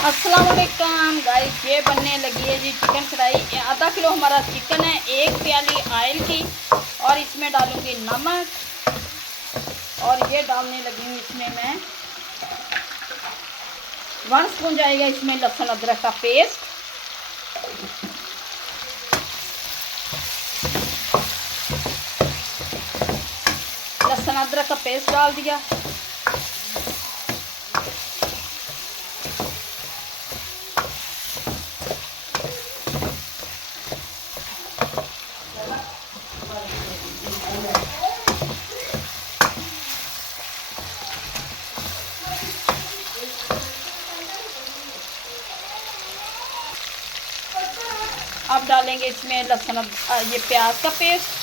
अस्सलाम वालेकुम गाइस, ये बनने लगी है जी चिकन कढ़ाई। आधा किलो हमारा चिकन है, एक प्याली ऑयल की, और इसमें डालूंगी नमक, और ये डालने लगी हूँ इसमें मैं 1 स्पून जाएगा इसमें लहसुन अदरक का पेस्ट। लहसुन अदरक का पेस्ट डाल दिया। अब डालेंगे इसमें लहसुन ये प्याज का पेस्ट।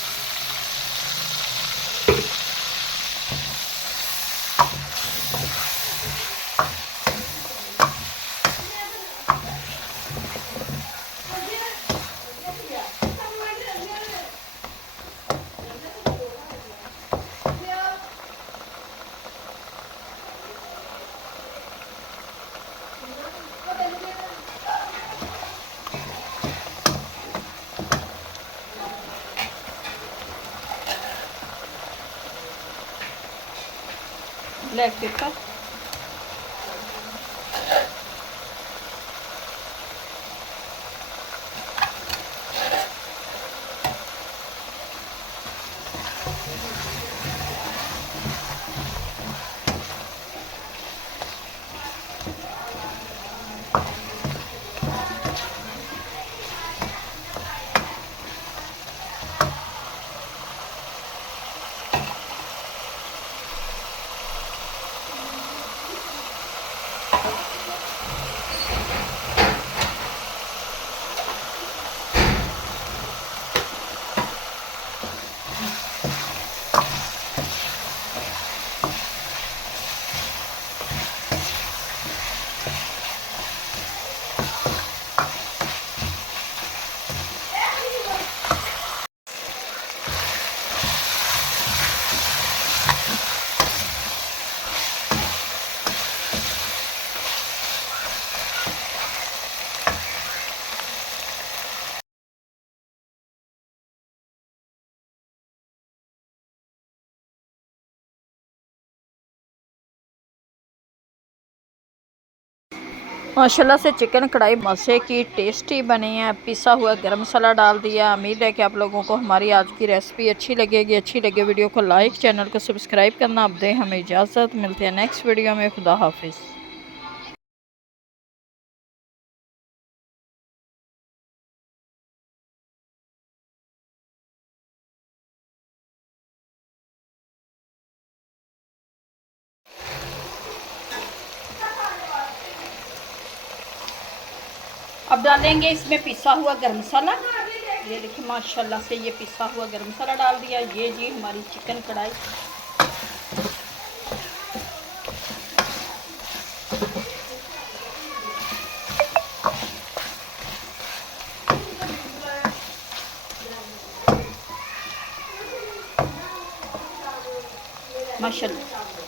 ब्लैक पेपर, माशाल्लाह से चिकन कढ़ाई मज़े की टेस्टी बनी है। पिसा हुआ गरम मसाला डाल दिया। उम्मीद है कि आप लोगों को हमारी आज की रेसिपी अच्छी लगेगी। अच्छी लगे वीडियो को लाइक, चैनल को सब्सक्राइब करना। अब दें हमें इजाज़त, मिलते हैं नेक्स्ट वीडियो में। खुदा हाफिज़। अब डालेंगे इसमें पिसा हुआ गरम मसाला। ये देखिए माशाल्लाह से ये पिसा हुआ गरम मसाला डाल दिया। ये जी हमारी चिकन कढ़ाई। माशाल्लाह